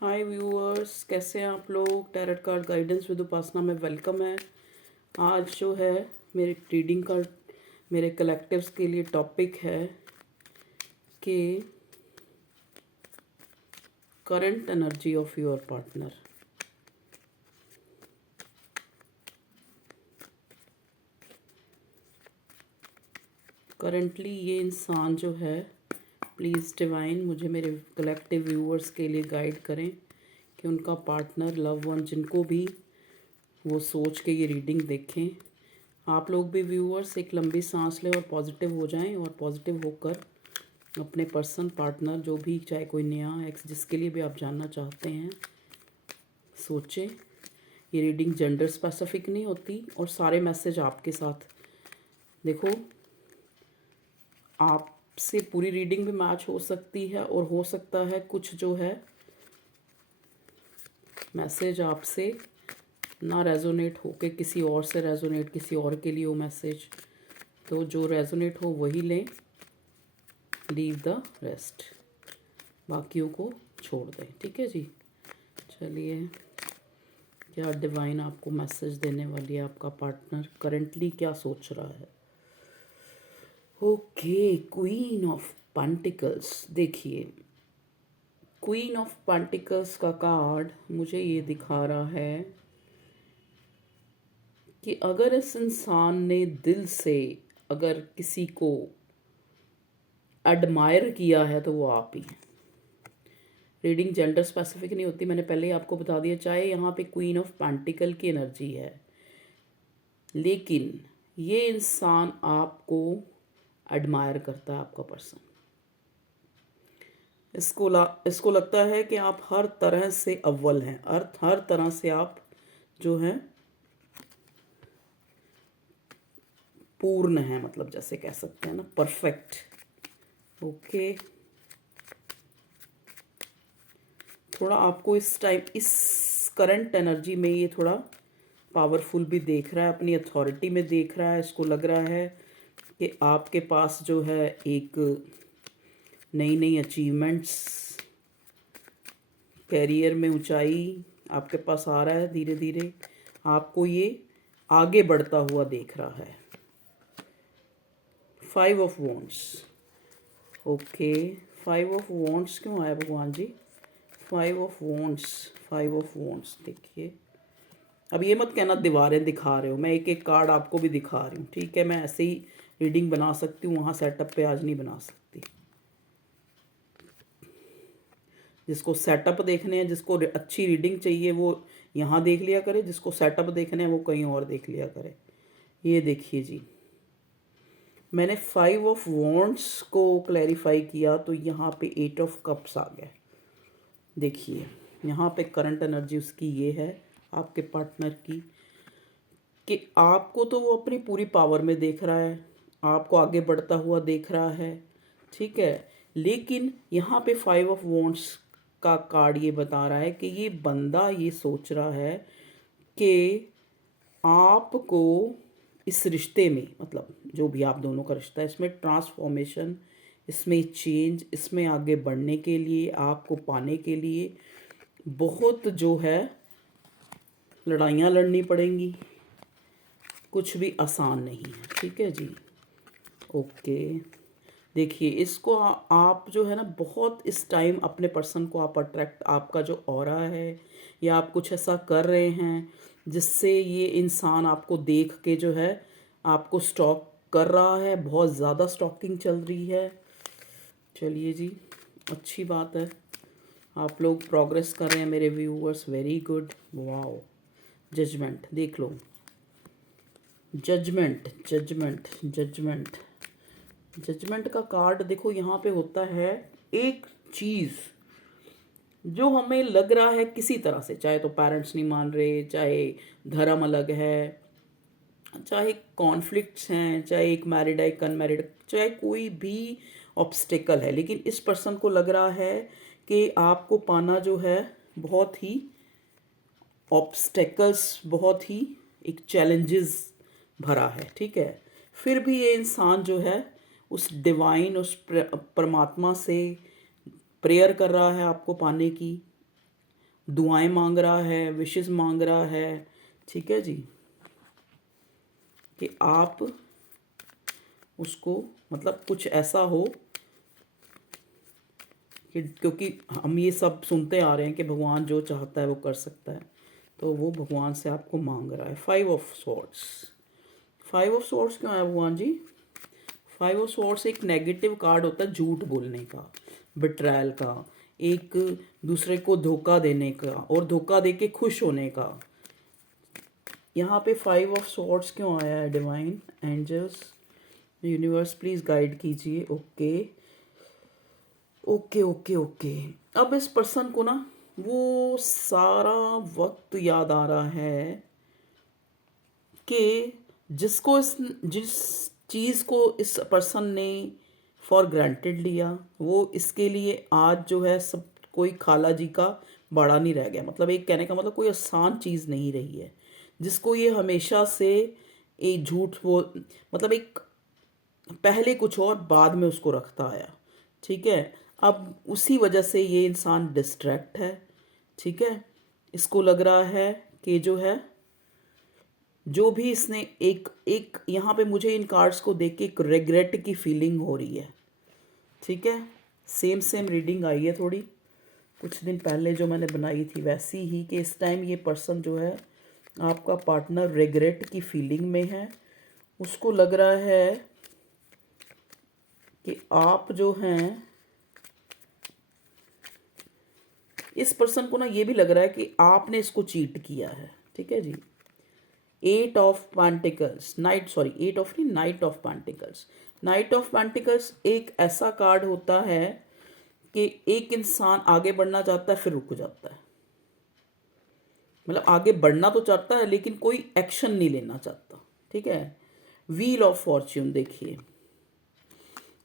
हाय viewers, कैसे हैं आप लोग। टैरोट कार्ड गाइडेंस विद उपासना में वेलकम है। आज जो है मेरे रीडिंग का मेरे कलेक्टिव्स के लिए टॉपिक है कि current energy of your partner. Currently ये इंसान जो है, प्लीज़ डिवाइन मुझे मेरे कलेक्टिव व्यूअर्स के लिए गाइड करें कि उनका पार्टनर, लव वन, जिनको भी वो सोच के ये रीडिंग देखें। आप लोग भी व्यूअर्स एक लंबी सांस लें और पॉजिटिव हो जाएं, और पॉजिटिव होकर अपने पर्सन, पार्टनर, जो भी, चाहे कोई नया एक्स, जिसके लिए भी आप जानना चाहते हैं, सोचें। ये रीडिंग जेंडर स्पेसिफिक नहीं होती और सारे मैसेज आपके साथ, देखो, आपसे पूरी रीडिंग भी मैच हो सकती है और हो सकता है कुछ जो है मैसेज आपसे ना रेजोनेट हो के किसी और से रेजोनेट, किसी और के लिए हो मैसेज। तो जो रेजोनेट हो वही लें, लीव द रेस्ट, बाकियों को छोड़ दें। ठीक है जी। चलिए, क्या डिवाइन आपको मैसेज देने वाली है। आपका पार्टनर करंटली क्या सोच रहा है। Okay, queen of pentacles. देखिए, क्वीन ऑफ पेंटिकल्स का कार्ड मुझे ये दिखा रहा है कि अगर इस इंसान ने दिल से अगर किसी को एडमायर किया है तो वो आप ही हैं। रीडिंग जेंडर स्पेसिफिक नहीं होती, मैंने पहले ही आपको बता दिया। चाहे यहाँ पे क्वीन ऑफ पेंटिकल की एनर्जी है, लेकिन ये इंसान आपको एडमायर करता है, आपका पर्सन। इसको लगता है कि आप हर तरह से अव्वल हैं, हर तरह से आप जो हैं पूर्ण हैं, मतलब जैसे कह सकते हैं ना, परफेक्ट। ओके, थोड़ा आपको इस टाइम, इस करंट एनर्जी में ये थोड़ा पावरफुल भी देख रहा है, अपनी अथॉरिटी में देख रहा है। इसको लग रहा है कि आपके पास जो है एक नई नई अचीवमेंट्स, कैरियर में ऊंचाई आपके पास आ रहा है। धीरे धीरे आपको ये आगे बढ़ता हुआ देख रहा है। 5 of wands. Okay, 5 of wands क्यों आया भगवान जी। 5 ऑफ वॉन्ड्स, 5 ऑफ वॉन्ड्स। देखिए, अब ये मत कहना दीवारें दिखा रहे हो, मैं एक एक कार्ड आपको भी दिखा रही हूँ। ठीक है, मैं ऐसे ही रीडिंग बना सकती हूँ, वहाँ सेटअप पे आज नहीं बना सकती। जिसको सेटअप देखने हैं, जिसको अच्छी रीडिंग चाहिए, वो यहाँ देख लिया करे। जिसको सेटअप देखने हैं वो कहीं और देख लिया करे। ये देखिए जी, मैंने 5 ऑफ वॉन्ड्स को क्लैरिफाई किया तो यहाँ पे 8 ऑफ कप्स आ गया। देखिए, यहाँ पे करंट एनर्जी उसकी ये है, आपके पार्टनर की, कि आपको तो वो अपनी पूरी पावर में देख रहा है, आपको आगे बढ़ता हुआ देख रहा है। ठीक है, लेकिन यहाँ पे 5 ऑफ वॉन्ड्स का कार्ड ये बता रहा है कि ये बंदा ये सोच रहा है कि आपको इस रिश्ते में, मतलब जो भी आप दोनों का रिश्ता है, इसमें ट्रांसफॉर्मेशन, इसमें चेंज, इसमें आगे बढ़ने के लिए, आपको पाने के लिए बहुत जो है लड़ाइयाँ लड़नी पड़ेंगी। कुछ भी आसान नहीं है। ठीक है जी। ओके, देखिए, इसको आप जो है ना, बहुत इस टाइम अपने पर्सन को आप अट्रैक्ट, आपका जो ऑरा है, या आप कुछ ऐसा कर रहे हैं जिससे ये इंसान आपको देख के जो है आपको स्टॉक कर रहा है। बहुत ज़्यादा स्टॉकिंग चल रही है। चलिए जी, अच्छी बात है, आप लोग प्रोग्रेस कर रहे हैं मेरे viewers. Very good. Wow, judgement देख लो। जजमेंट, जजमेंट, जजमेंट, जजमेंट का कार्ड देखो। यहाँ पे होता है एक चीज़ जो हमें लग रहा है किसी तरह से, चाहे तो पेरेंट्स नहीं मान रहे, चाहे धर्म अलग है, चाहे कॉन्फ्लिक्ट्स हैं, चाहे एक मैरिड है, एक अनमैरिड, चाहे कोई भी ऑब्स्टिकल है, लेकिन इस पर्सन को लग रहा है कि आपको पाना जो है बहुत ही ऑब्स्टेकल्स, बहुत ही एक चैलेंजेस भरा है। ठीक है, फिर भी ये इंसान जो है उस डिवाइन, उस परमात्मा से प्रेयर कर रहा है आपको पाने की। दुआएं मांग रहा है, विशेस मांग रहा है, ठीक है जी, कि आप उसको मतलब कुछ ऐसा हो कि, क्योंकि हम ये सब सुनते आ रहे हैं कि भगवान जो चाहता है वो कर सकता है, तो वो भगवान से आपको मांग रहा है। 5 ऑफ सॉर्ड्स, 5 ऑफ सॉर्ड्स क्यों आया भगवान जी? 5 ऑफ सॉर्ड्स एक नेगेटिव कार्ड होता है, झूठ बोलने का, बिट्रायल का, एक दूसरे को धोखा देने का और धोखा दे के खुश होने का। यहाँ पे 5 ऑफ सॉर्ड्स क्यों आया है? Divine angels, universe please guide कीजिए। Okay okay okay okay. अब इस पर्सन को ना वो सारा वक्त याद आ रहा है कि जिस चीज़ को इस पर्सन ने फॉर ग्रांटेड लिया, वो इसके लिए आज जो है सब कोई खाला जी का बाड़ा नहीं रह गया। मतलब एक कहने का मतलब कोई आसान चीज़ नहीं रही है, जिसको ये हमेशा से एक झूठ वो मतलब एक पहले कुछ और बाद में उसको रखता आया, ठीक है। अब उसी वजह से ये इंसान डिस्ट्रैक्ट है, ठीक है। इसको लग रहा है कि जो है जो भी इसने एक एक यहाँ पे मुझे इन कार्ड्स को देख के एक रिग्रेट की फीलिंग हो रही है, ठीक है। सेम सेम रीडिंग आई है थोड़ी कुछ दिन पहले जो मैंने बनाई थी वैसी ही, कि इस टाइम ये पर्सन जो है आपका पार्टनर रिग्रेट की फीलिंग में है। उसको लग रहा है कि आप जो हैं, इस पर्सन को ना ये भी लग रहा है कि आपने इसको चीट किया है, ठीक है जी। 8 of pentacles, knight sorry 8 of नहीं, knight of pentacles. Knight of pentacles एक ऐसा कार्ड होता है कि एक इंसान आगे बढ़ना चाहता है फिर रुक जाता है। मतलब आगे बढ़ना तो चाहता है लेकिन कोई एक्शन नहीं लेना चाहता, ठीक है। व्हील ऑफ फॉर्च्यून देखिए,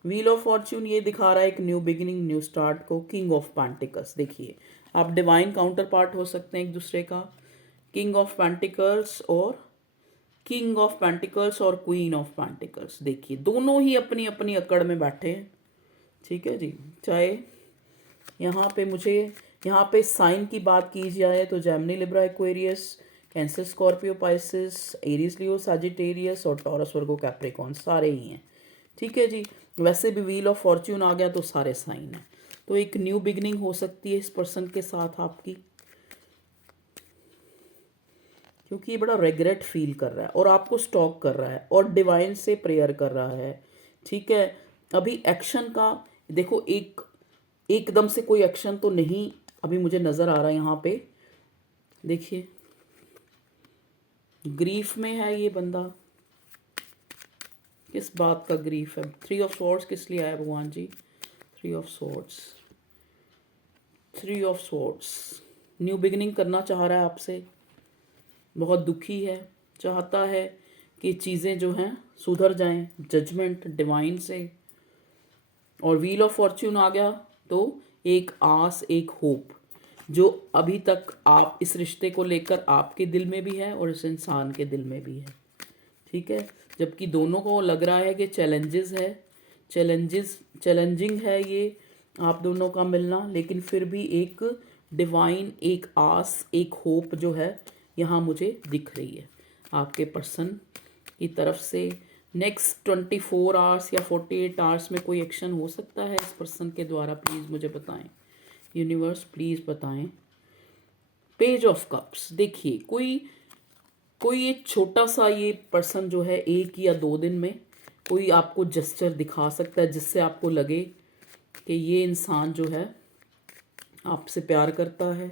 व्हील ऑफ फॉर्च्यून ये दिखा रहा है एक न्यू बिगिनिंग, न्यू स्टार्ट को। किंग ऑफ पेंटिकल्स देखिए, आप डिवाइन काउंटर पार्ट हो सकते हैं एक दूसरे का। किंग ऑफ पेंटिकल्स और किंग ऑफ पेंटिकल्स और क्वीन ऑफ पेंटिकल्स देखिए, दोनों ही अपनी अपनी अकड़ में बैठे हैं, ठीक है जी। चाहे यहाँ पे मुझे यहाँ पे साइन की बात की जाए तो Gemini, Libra, Aquarius, Cancer, Scorpio, Pisces, Aries, Leo, Sagittarius और टॉरस, वर्गो, कैप्रिकॉन सारे ही हैं, ठीक है जी। वैसे भी व्हील ऑफ फॉर्च्यून आ गया तो सारे साइन हैं। तो एक न्यू बिगनिंग हो सकती है इस पर्सन के साथ आपकी, क्योंकि ये बड़ा रेग्रेट फील कर रहा है और आपको स्टॉक कर रहा है और डिवाइन से प्रेयर कर रहा है, ठीक है। अभी एक्शन का देखो, एकदम से कोई एक्शन तो नहीं अभी मुझे नज़र आ रहा है यहाँ पे। देखिए ग्रीफ में है ये बंदा, किस बात का ग्रीफ है? 3 ऑफ सॉर्ड्स किस लिए आया भगवान जी? 3 of swords, 3 of swords new beginning करना चाह रहा है आपसे, बहुत दुखी है, चाहता है कि चीज़ें जो हैं सुधर जाएं, जजमेंट डिवाइन से। और व्हील ऑफ फॉर्च्यून आ गया तो एक आस, एक होप जो अभी तक आप इस रिश्ते को लेकर आपके दिल में भी है और इस इंसान के दिल में भी है, ठीक है। जबकि दोनों को लग रहा है कि चैलेंजेस है, चैलेंजिंग है ये आप दोनों का मिलना, लेकिन फिर भी एक डिवाइन, एक आस, एक होप जो है यहाँ मुझे दिख रही है आपके पर्सन की तरफ से। नेक्स्ट 24 आवर्स या 48 आवर्स में कोई एक्शन हो सकता है इस पर्सन के द्वारा, प्लीज़ मुझे बताएं यूनिवर्स, प्लीज़ बताएं। पेज ऑफ कप्स देखिए, कोई कोई एक छोटा सा ये पर्सन जो है 1 या 2 दिन में कोई आपको जेस्चर दिखा सकता है जिससे आपको लगे कि ये इंसान जो है आपसे प्यार करता है।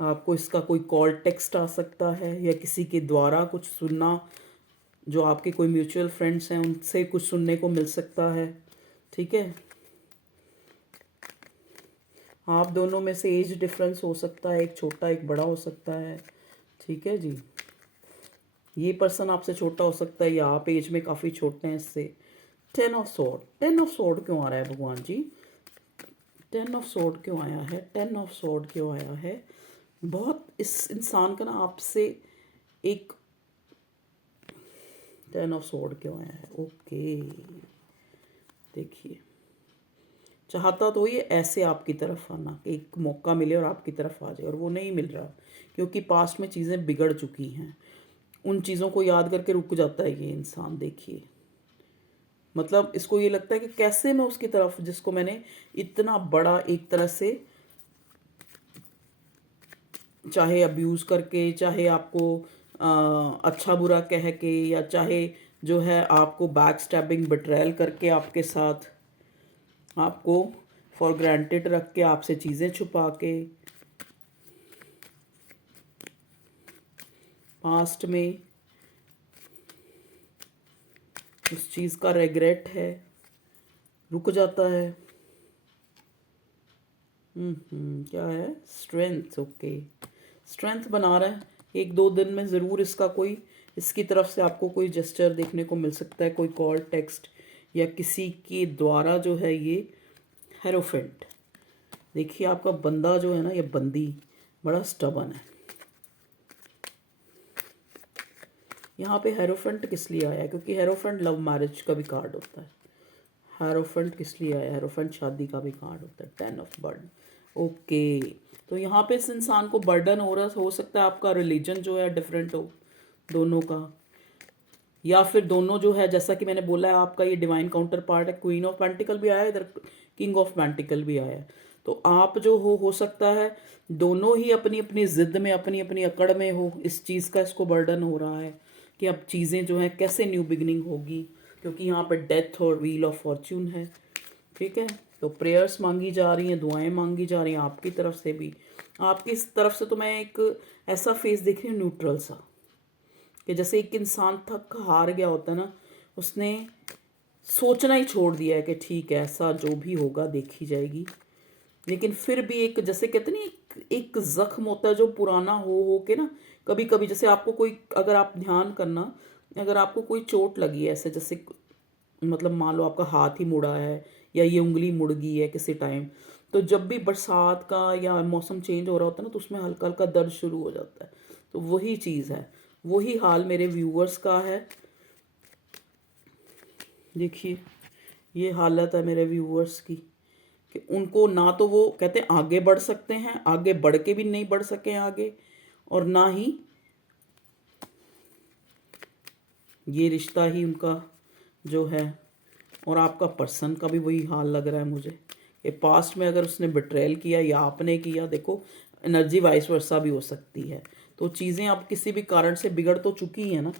आपको इसका कोई कॉल टेक्स्ट आ सकता है या किसी के द्वारा कुछ सुनना, जो आपके कोई म्यूचुअल फ्रेंड्स हैं उनसे कुछ सुनने को मिल सकता है, ठीक है। आप दोनों में से एज डिफरेंस हो सकता है, एक छोटा एक बड़ा हो सकता है, ठीक है जी। ये पर्सन आपसे छोटा हो सकता है या आप एज में काफ़ी छोटे हैं इससे। 10 ऑफ सॉर्ड, 10 ऑफ सॉर्ड क्यों आ रहा है भगवान जी? 10 ऑफ सॉर्ड क्यों आया है? 10 ऑफ सॉर्ड क्यों आया है? बहुत इस इंसान का ना आपसे एक 10 ऑफ सॉर्ड क्यों आया है? ओके देखिए, चाहता तो ये ऐसे आपकी तरफ आना कि एक मौका मिले और आपकी तरफ आ जाए, और वो नहीं मिल रहा क्योंकि पास्ट में चीज़ें बिगड़ चुकी हैं। उन चीज़ों को याद करके रुक जाता है ये इंसान। देखिए, मतलब इसको ये लगता है कि कैसे मैं उसकी तरफ, जिसको मैंने इतना बड़ा एक तरह से, चाहे अब्यूज़ करके, चाहे आपको अच्छा बुरा कह के, या चाहे जो है आपको बैक स्टैबिंग बिट्रेयल करके, आपके साथ आपको फॉर ग्रांटेड रख के, आपसे चीज़ें छुपा के, पास्ट में उस चीज़ का रिग्रेट है, रुक जाता है। क्या है? स्ट्रेंथ। ओके, स्ट्रेंथ बना रहा है। एक दो दिन में ज़रूर इसका कोई, इसकी तरफ से आपको कोई जेस्चर देखने को मिल सकता है, कोई कॉल, टेक्स्ट, या किसी के द्वारा जो है ये हेरोफेंट। देखिए, आपका बंदा जो है ना, ये बंदी बड़ा स्टबन है। यहाँ पे हेरोफेंट किस लिए आया? क्योंकि हेरोफेंट लव मैरिज का भी कार्ड होता है। हेरोफेंट किस लिए आया? हेरोफेंट शादी का भी कार्ड होता है। 10 ऑफ बर्डन। ओके, तो यहाँ पे इस इंसान को बर्डन हो सकता है आपका रिलीजन जो है डिफरेंट हो दोनों का, या फिर दोनों जो है, जैसा कि मैंने बोला है, आपका ये डिवाइन काउंटर पार्ट है। क्वीन ऑफ पेंटिकल भी आया है इधर, किंग ऑफ पेंटिकल भी आया है। तो आप जो हो सकता है दोनों ही अपनी अपनी जिद में, अपनी अपनी अकड़ में हो, इस चीज़ का इसको बर्डन हो रहा है कि अब चीज़ें जो हैं कैसे न्यू बिगनिंग होगी, क्योंकि यहाँ पर डेथ और व्हील ऑफ फॉर्च्यून है। ठीक है, तो प्रेयर्स मांगी जा रही हैं, दुआएं मांगी जा रही हैं आपकी तरफ से भी। आपकी तरफ से तो मैं एक ऐसा फेस देख रही हूँ, न्यूट्रल सा, कि जैसे एक इंसान थक हार गया होता है ना, उसने सोचना ही छोड़ दिया है कि ठीक है, ऐसा जो भी होगा देखी जाएगी। लेकिन फिर भी एक, जैसे कहते नहीं, एक जख्म होता है जो पुराना हो के ना, कभी कभी जैसे आपको कोई, अगर आप ध्यान करना, अगर आपको कोई चोट लगी है ऐसे, जैसे मतलब मान लो आपका हाथ ही मुड़ा है, या ये उंगली मुड़ गई है किसी टाइम, तो जब भी बरसात का या मौसम चेंज हो रहा होता है ना, तो उसमें हल्का हल्का दर्द शुरू हो जाता है। तो वही चीज़ है, वही हाल मेरे व्यूअर्स का है। देखिए, ये हालत है मेरे व्यूअर्स की कि उनको ना तो वो कहते हैं आगे बढ़ सकते हैं, आगे बढ़ के भी नहीं बढ़ सके आगे, और ना ही ये रिश्ता ही उनका जो है। और आपका पर्सन का भी वही हाल लग रहा है मुझे कि पास्ट में अगर उसने बिट्रेयल किया या आपने किया, देखो एनर्जी वाइस वर्सा भी हो सकती है। तो चीज़ें अब किसी भी कारण से बिगड़ तो चुकी हैं ना,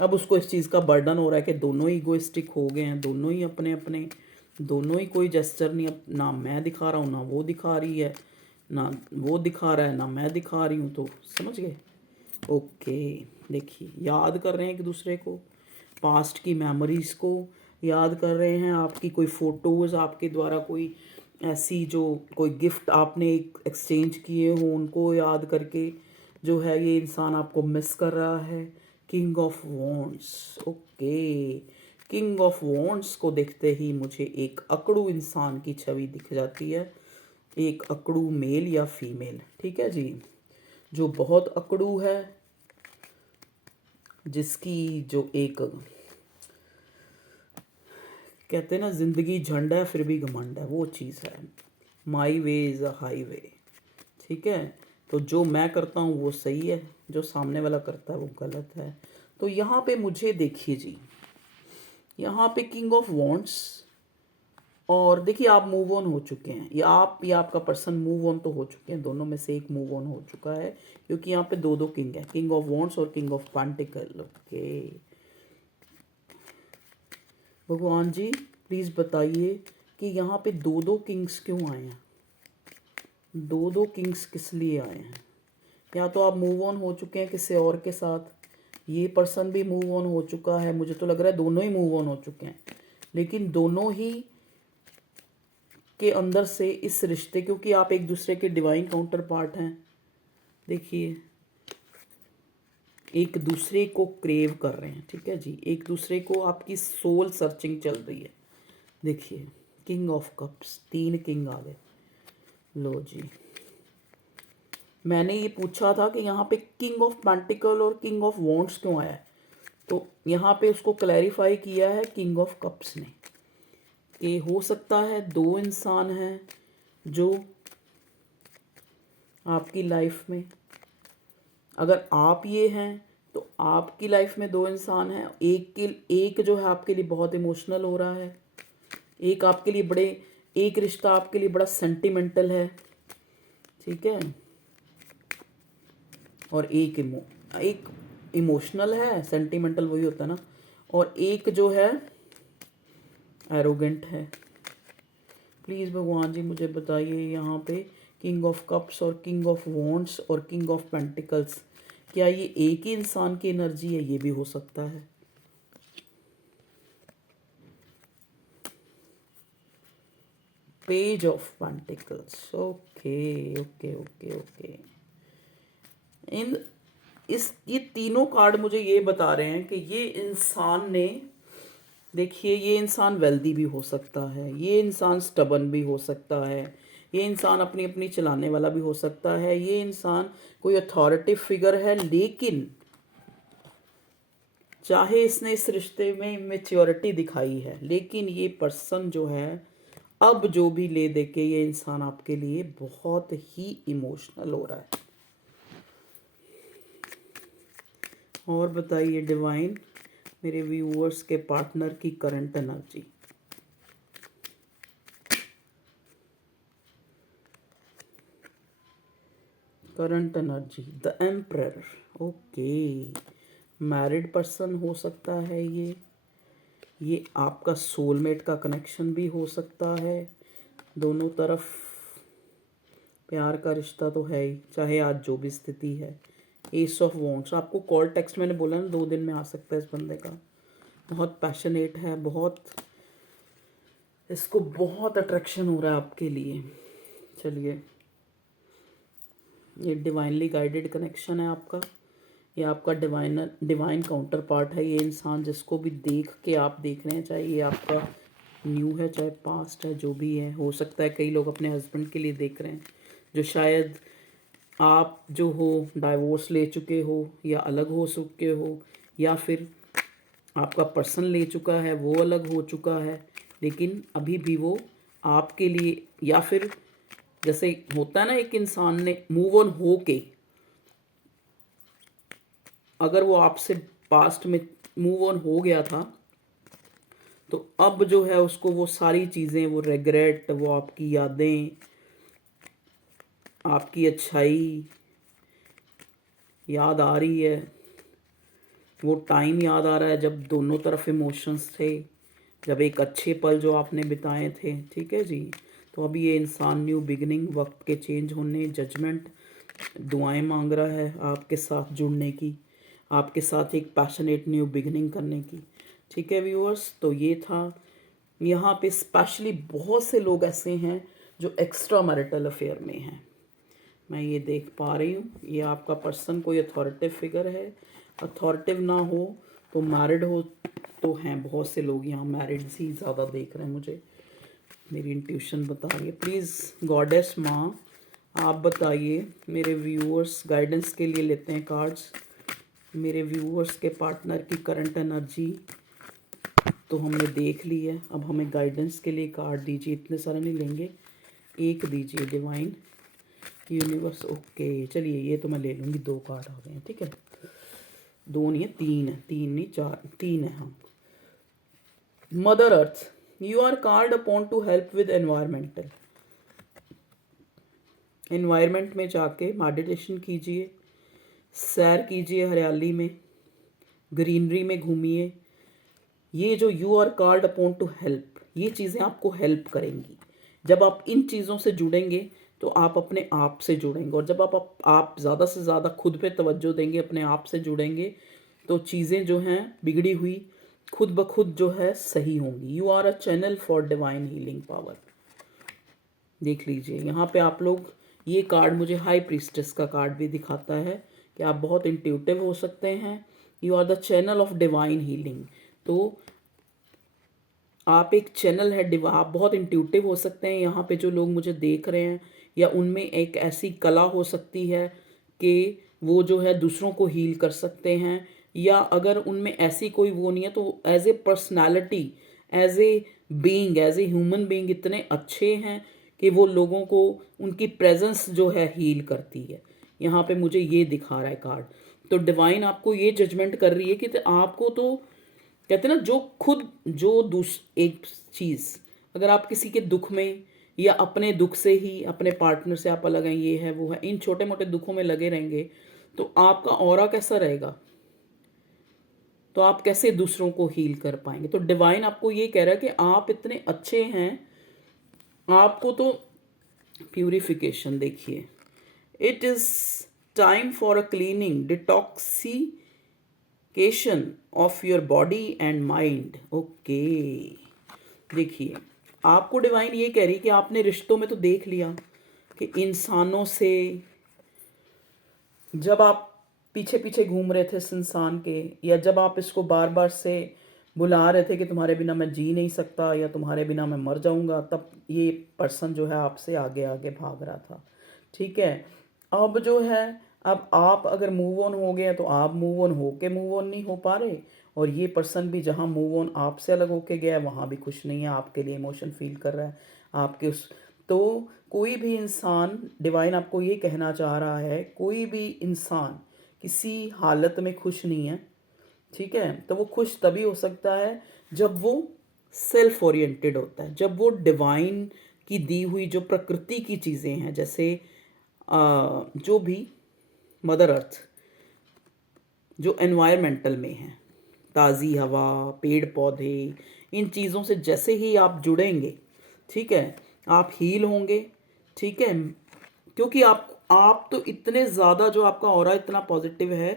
अब उसको इस चीज़ का बर्डन हो रहा है कि दोनों ही इगोइस्टिक हो गए हैं, दोनों ही अपने अपने, दोनों ही कोई जेस्चर नहीं, ना मैं दिखा रहा हूँ ना वो दिखा रही है, ना वो दिखा रहा है ना मैं दिखा रही हूँ। तो समझ गए? ओके, देखिए, याद कर रहे हैं एक दूसरे को, पास्ट की मेमोरीज को याद कर रहे हैं, आपकी कोई फ़ोटोज़ आपके द्वारा कोई ऐसी, जो कोई गिफ्ट आपने एक एक्सचेंज किए हो, उनको याद करके जो है ये इंसान आपको मिस कर रहा है। King of wands. Okay, king of wands को देखते ही मुझे एक अकड़ू इंसान की छवि दिख जाती है, एक अकड़ू मेल या फीमेल। ठीक है जी, जो बहुत अकड़ू है, जिसकी जो एक कहते हैं ना, जिंदगी झंड है फिर भी घमंड है, वो चीज़ है। माई वे इज़ अ हाईवे। ठीक है, तो जो मैं करता हूँ वो सही है, जो सामने वाला करता है वो गलत है। तो यहाँ पे मुझे देखिए जी, यहाँ पे किंग ऑफ वॉन्ड्स, और देखिए आप मूव ऑन हो चुके हैं, या आप या आपका पर्सन मूव ऑन तो हो चुके हैं, दोनों में से एक मूव ऑन हो चुका है, क्योंकि यहाँ पे दो दो किंग है, किंग ऑफ वॉन्ड्स और किंग ऑफ पेंटिकल। ओके, भगवान जी प्लीज़ बताइए कि यहाँ पे दो दो किंग्स क्यों आए हैं? दो दो किंग्स किस लिए आए हैं? या तो आप मूव ऑन हो चुके हैं किसी और के साथ, ये पर्सन भी मूव ऑन हो चुका है, मुझे तो लग रहा है दोनों ही मूव ऑन हो चुके हैं, लेकिन दोनों ही के अंदर से इस रिश्ते, क्योंकि आप एक दूसरे के डिवाइन काउंटर पार्ट हैं, देखिए एक दूसरे को क्रेव कर रहे हैं। ठीक है जी, एक दूसरे को, आपकी सोल सर्चिंग चल रही है। देखिए, किंग ऑफ कप्स, 3 किंग आ गए। लो जी, मैंने ये पूछा था कि यहाँ पे किंग ऑफ पेंटिकल और किंग ऑफ वॉन्ड्स क्यों आया है, तो यहाँ पे उसको क्लैरिफाई किया है किंग ऑफ कप्स ने। कि हो सकता है दो इंसान हैं जो आपकी लाइफ में, अगर आप ये हैं तो आपकी लाइफ में दो इंसान हैं। एक जो है आपके लिए बहुत इमोशनल हो रहा है, एक आपके लिए बड़े, एक रिश्ता आपके लिए बड़ा सेंटिमेंटल है, ठीक है, और एक इमोशनल है, सेंटिमेंटल वही होता है ना, और एक जो है एरोगेंट है। प्लीज़ भगवान जी मुझे बताइए यहाँ पे किंग ऑफ कप्स और किंग ऑफ वॉन्ड्स और किंग ऑफ पेंटिकल्स, क्या ये एक ही इंसान की एनर्जी है? ये भी हो सकता है। Page of pentacles, okay okay okay okay. इन इस ये तीनों कार्ड मुझे ये बता रहे हैं कि ये इंसान ने, देखिए ये इंसान वेल्दी भी हो सकता है, ये इंसान स्टबन भी हो सकता है, ये इंसान अपनी अपनी चलाने वाला भी हो सकता है, ये इंसान कोई अथॉरिटी फिगर है, लेकिन चाहे इसने इस रिश्ते में मैच्योरिटी दिखाई है, लेकिन ये पर्सन जो है अब जो भी ले दे के ये इंसान आपके लिए बहुत ही इमोशनल हो रहा है। और बताइए डिवाइन मेरे व्यूअर्स के पार्टनर की current energy. Current energy the emperor, okay. Married person हो सकता है ये आपका सोलमेट का कनेक्शन भी हो सकता है। दोनों तरफ प्यार का रिश्ता तो है ही, चाहे आज जो भी स्थिति है। एस ऑफ वॉन्ड्स, आपको कॉल टेक्स्ट मैंने बोला ना 2 दिन में आ सकता है इस बंदे का। बहुत पैशनेट है, बहुत, इसको बहुत अट्रैक्शन हो रहा है आपके लिए। चलिए, ये डिवाइनली गाइडेड कनेक्शन है आपका, ये आपका डिवाइन काउंटर पार्ट है। ये इंसान जिसको भी देख के आप देख रहे हैं, चाहे ये आपका न्यू है चाहे पास्ट है, जो भी है, हो सकता है कई लोग अपने हस्बैंड के लिए देख रहे हैं, जो शायद आप जो हो डाइवोर्स ले चुके हो या अलग हो चुके हो, या फिर आपका पर्सन ले चुका है वो अलग हो चुका है, लेकिन अभी भी वो आपके लिए, या फिर जैसे होता है ना एक इंसान ने मूव ऑन हो के, अगर वो आपसे पास्ट में मूव ऑन हो गया था तो अब जो है उसको वो सारी चीज़ें, वो रेग्रेट, वो आपकी यादें, आपकी अच्छाई याद आ रही है, वो टाइम याद आ रहा है जब दोनों तरफ इमोशंस थे, जब एक अच्छे पल जो आपने बिताए थे, ठीक है जी। तो अभी ये इंसान न्यू बिगिनिंग, वक्त के चेंज होने, जजमेंट, दुआएं मांग रहा है आपके साथ जुड़ने की, आपके साथ एक पैशनेट न्यू बिगिनिंग करने की, ठीक है व्यूअर्स। तो ये था, यहाँ पे स्पेशली बहुत से लोग ऐसे हैं जो एक्स्ट्रा मैरिटल अफेयर में हैं, मैं ये देख पा रही हूँ। ये आपका पर्सन कोई अथॉरिटिव फिगर है, अथॉरिटिव ना हो तो मैरिड हो तो हैं बहुत से लोग यहाँ मैरिड ही ज़्यादा देख रहे हैं मुझे, मेरी इंट्यूशन बता रही है। प्लीज़ गॉडेस माँ आप बताइए, मेरे व्यूअर्स गाइडेंस के लिए लेते हैं कार्ड्स, मेरे व्यूअर्स के पार्टनर की करंट एनर्जी तो हमने देख ली है, अब हमें गाइडेंस के लिए कार्ड दीजिए। इतने सारे नहीं लेंगे, एक दीजिए डिवाइन यूनिवर्स, ओके। चलिए ये तो मैं ले लूँगी, 2 कार्ड आ गए हैं, ठीक है, 2 नहीं है, 3 है, 3 नहीं 4, 3 है। हाँ, mother earth, you are called upon to help with environmental, environment में जाके मेडिटेशन कीजिए, सैर कीजिए, हरियाली में, ग्रीनरी में घूमिए। ये जो you are called upon to help, ये चीज़ें आपको हेल्प करेंगी। जब आप इन चीज़ों से जुड़ेंगे तो आप अपने आप से जुड़ेंगे, और जब आप ज़्यादा से ज़्यादा खुद पे तवज्जो देंगे, अपने आप से जुड़ेंगे, तो चीज़ें जो हैं बिगड़ी हुई खुद ब खुद जो है सही होंगी। You are a channel for divine healing power. देख लीजिए यहाँ पे आप लोग, ये कार्ड मुझे हाई प्रीस्टेस का कार्ड भी दिखाता है कि आप बहुत इंट्यूटिव हो सकते हैं। You are the channel of divine healing, तो आप एक चैनल है, आप बहुत इंट्यूटिव हो सकते हैं। यहाँ पे जो लोग मुझे देख रहे हैं, या उनमें एक ऐसी कला हो सकती है कि वो जो है दूसरों को हील कर सकते हैं, या अगर उनमें ऐसी कोई वो नहीं है तो as a personality, as a being, as a human being इतने अच्छे हैं कि वो लोगों को, उनकी प्रेजेंस जो है हील करती है। यहाँ पे मुझे ये दिखा रहा है कार्ड। तो डिवाइन आपको ये जजमेंट कर रही है कि तो आपको तो कहते हैं ना, जो खुद जो एक चीज़, अगर आप किसी के दुख में या अपने दुख से ही, अपने पार्टनर से आप अलग हैं, ये है वो है, इन छोटे मोटे दुखों में लगे रहेंगे तो आपका ऑरा कैसा रहेगा, तो आप कैसे दूसरों को हील कर पाएंगे। तो डिवाइन आपको ये कह रहा है कि आप इतने अच्छे हैं, आपको तो प्यूरिफिकेशन देखिए, it is time for a cleaning detoxication of your body and mind. Okay, देखिए आपको डिवाइन ये कह रही है कि आपने रिश्तों में तो देख लिया कि इंसानों से जब आप पीछे पीछे घूम रहे थे इस इंसान के, या जब आप इसको बार बार से बुला रहे थे कि तुम्हारे बिना मैं जी नहीं सकता या तुम्हारे बिना मैं मर जाऊंगा, तब ये पर्सन जो है आपसे आगे आगे भाग रहा था। ठीक है, अब जो है, अब आप अगर मूव ऑन हो गए तो आप मूव ऑन होके मूव ऑन नहीं हो पा रहे, और ये पर्सन भी जहाँ मूव ऑन आपसे अलग होके गया है वहाँ भी खुश नहीं है, आपके लिए इमोशन फील कर रहा है आपके उस। तो कोई भी इंसान, डिवाइन आपको ये कहना चाह रहा है, कोई भी इंसान किसी हालत में खुश नहीं है। ठीक है, तो वो खुश तभी हो सकता है जब वो सेल्फ ओरिएंटेड होता है, जब वो डिवाइन की दी हुई जो प्रकृति की चीज़ें हैं, जैसे जो भी मदर अर्थ जो एनवायरमेंटल में है, ताज़ी हवा, पेड़ पौधे, इन चीज़ों से जैसे ही आप जुड़ेंगे, ठीक है, आप हील होंगे। ठीक है, क्योंकि आप तो इतने ज़्यादा, जो आपका ऑरा इतना पॉजिटिव है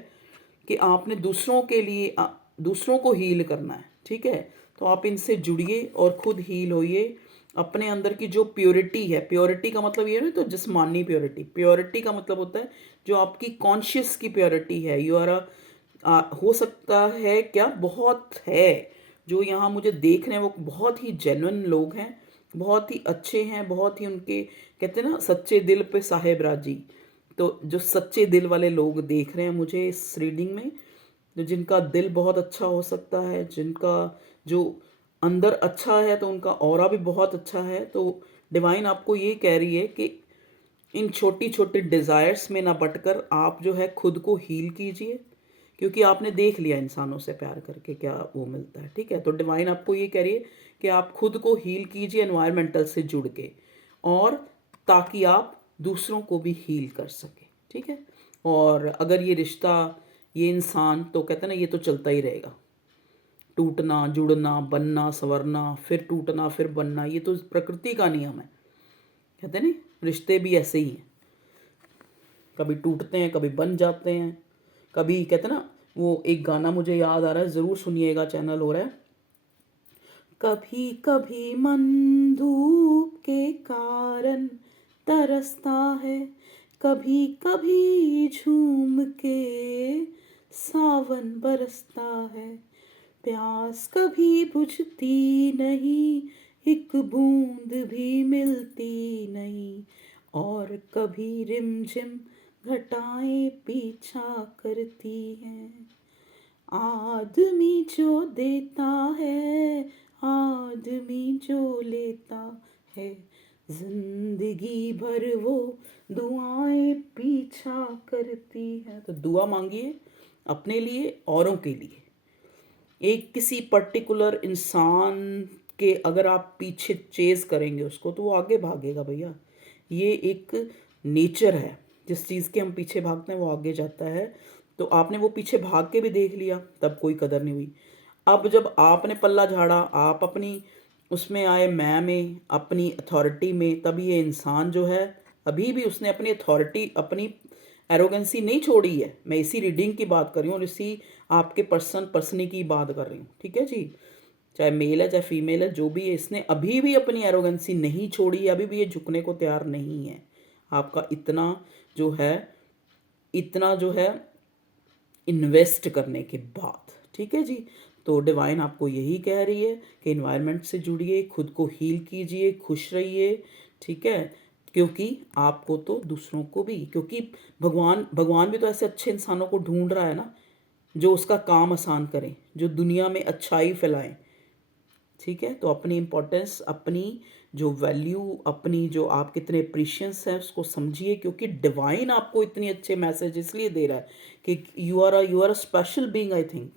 कि आपने दूसरों के लिए दूसरों को हील करना है। ठीक है, तो आप इनसे जुड़िए और खुद हील होइए। अपने अंदर की जो प्योरिटी है, प्योरिटी का मतलब ये नहीं तो जिस्मानी प्योरिटी, प्योरिटी का मतलब होता है जो आपकी कॉन्शियस की प्योरिटी है। यू आर हो सकता है क्या, बहुत है जो यहाँ मुझे देख रहे हैं, वो बहुत ही जेन्युइन लोग हैं, बहुत ही अच्छे हैं, बहुत ही उनके कहते हैं ना सच्चे दिल पे साहेब राजी। तो जो सच्चे दिल वाले लोग देख रहे हैं मुझे इस रीडिंग में, तो जिनका दिल बहुत अच्छा हो सकता है, जिनका जो अंदर अच्छा है तो उनका ऑरा भी बहुत अच्छा है। तो डिवाइन आपको ये कह रही है कि इन छोटी छोटी डिज़ायर्स में ना बटकर आप जो है खुद को हील कीजिए, क्योंकि आपने देख लिया इंसानों से प्यार करके क्या वो मिलता है। ठीक है, तो डिवाइन आपको ये कह रही है कि आप खुद को हील कीजिए एनवायरमेंटल से जुड़ के, और ताकि आप दूसरों को भी हील कर सके। ठीक है, और अगर ये रिश्ता, ये इंसान, तो कहते हैं ना ये तो चलता ही रहेगा, टूटना जुड़ना बनना संवरना फिर टूटना फिर बनना, ये तो प्रकृति का नियम है। कहते हैं ना रिश्ते भी ऐसे ही हैं, कभी टूटते हैं कभी बन जाते हैं, कभी कहते हैं ना, वो एक गाना मुझे याद आ रहा है, ज़रूर सुनिएगा, चैनल हो रहा है, कभी कभी मन धूप के कारण तरसता है, कभी कभी झूम के सावन बरसता है, प्यास कभी बुझती नहीं, एक बूंद भी मिलती नहीं, और कभी रिमझिम घटाएं पीछा करती हैं। आदमी जो देता है, आदमी जो लेता है, जिंदगी भर वो दुआएं पीछा करती है। तो दुआ मांगिए अपने लिए, औरों के लिए। एक किसी पर्टिकुलर इंसान के अगर आप पीछे चेज करेंगे उसको, तो वो आगे भागेगा भैया। ये एक नेचर है, जिस चीज़ के हम पीछे भागते हैं वो आगे जाता है। तो आपने वो पीछे भाग के भी देख लिया, तब कोई कदर नहीं हुई। अब जब आपने पल्ला झाड़ा, आप अपनी उसमें आए, मैं में, अपनी अथॉरिटी में, तब ये इंसान जो है अभी भी उसने अपनी अथॉरिटी, अपनी एरोगेंसी नहीं छोड़ी है। मैं इसी रीडिंग की बात कर रही हूँ और इसी आपके पर्सनी की बात कर रही हूँ। ठीक है जी, चाहे मेल है चाहे फीमेल है, जो भी है, इसने अभी भी अपनी एरोगेंसी नहीं छोड़ी है, अभी भी ये झुकने को तैयार नहीं है। आपका इतना जो है इन्वेस्ट करने के बाद। ठीक है जी, तो डिवाइन आपको यही कह रही है कि इन्वायरमेंट से जुड़िए, खुद को हील कीजिए, खुश रहिए। ठीक है, क्योंकि आपको तो दूसरों को भी, क्योंकि भगवान भी तो ऐसे अच्छे इंसानों को ढूंढ रहा है ना, जो उसका काम आसान करें, जो दुनिया में अच्छाई फैलाएं, ठीक है, तो अपनी इम्पोर्टेंस, अपनी जो वैल्यू, अपनी जो आप कितने प्रीशियस हैं उसको समझिए, क्योंकि डिवाइन आपको इतनी अच्छे मैसेज इसलिए दे रहा है कि you are a special being, I think.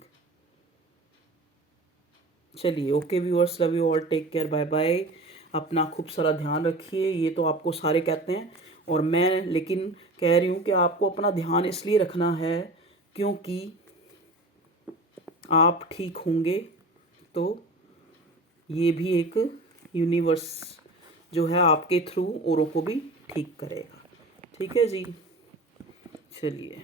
चलिए, okay viewers, love you all, take care, bye bye. अपना खूब सारा ध्यान रखिए। ये तो आपको सारे कहते हैं, और मैं लेकिन कह रही हूँ कि आपको अपना ध्यान इसलिए रखना है क्योंकि आप ठीक होंगे तो ये भी एक यूनिवर्स जो है आपके थ्रू औरों को भी ठीक करेगा। ठीक है जी, चलिए।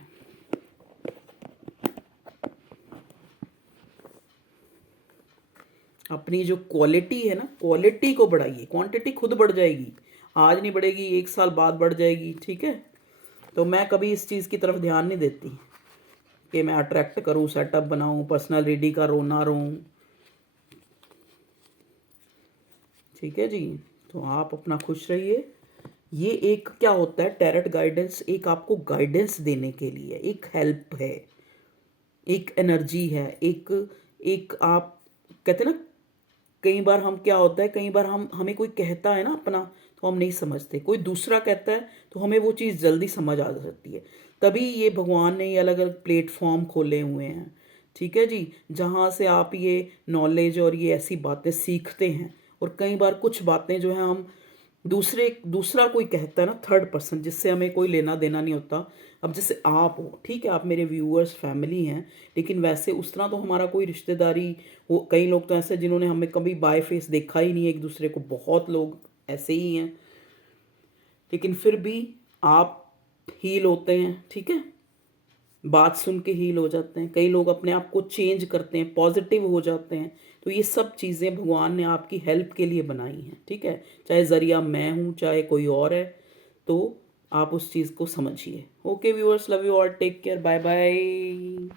अपनी जो क्वालिटी है ना, क्वालिटी को बढ़ाइए, क्वांटिटी खुद बढ़ जाएगी। आज नहीं बढ़ेगी, 1 साल बाद बढ़ जाएगी। ठीक है, तो मैं कभी इस चीज़ की तरफ ध्यान नहीं देती कि मैं अट्रैक्ट करूं, सेटअप बनाऊं, पर्सनल रीडिंग का रोना रहूं। ठीक है जी, तो आप अपना खुश रहिए। ये एक क्या होता है, टैरट गाइडेंस एक आपको गाइडेंस देने के लिए, एक हेल्प है, एक एनर्जी है, एक एक आप कहते हैं ना, कई बार हम क्या होता है, कई बार हमें कोई कहता है ना अपना, तो हम नहीं समझते, कोई दूसरा कहता है तो हमें वो चीज़ जल्दी समझ आ जाती है। तभी ये भगवान ने ये अलग अलग प्लेटफॉर्म खोले हुए हैं। ठीक है जी, जहाँ से आप ये नॉलेज और ये ऐसी बातें सीखते हैं। और कई बार कुछ बातें जो है हम दूसरा कोई कहता है ना, थर्ड पर्सन, जिससे हमें कोई लेना देना नहीं होता। अब जैसे आप हो, ठीक है, आप मेरे व्यूअर्स फैमिली हैं, लेकिन वैसे उस तरह तो हमारा कोई रिश्तेदारी, वो कई लोग तो ऐसे जिन्होंने हमें कभी बाय फेस देखा ही नहीं है एक दूसरे को, बहुत लोग ऐसे ही हैं, लेकिन फिर भी आप हील होते हैं। ठीक है, बात सुन के हील हो जाते हैं। कई लोग अपने आप को चेंज करते हैं, पॉजिटिव हो जाते हैं। तो ये सब चीज़ें भगवान ने आपकी हेल्प के लिए बनाई हैं। ठीक है, चाहे ज़रिया मैं हूँ, चाहे कोई और है, तो आप उस चीज़ को समझिए। Okay viewers, love you all, take care, bye bye.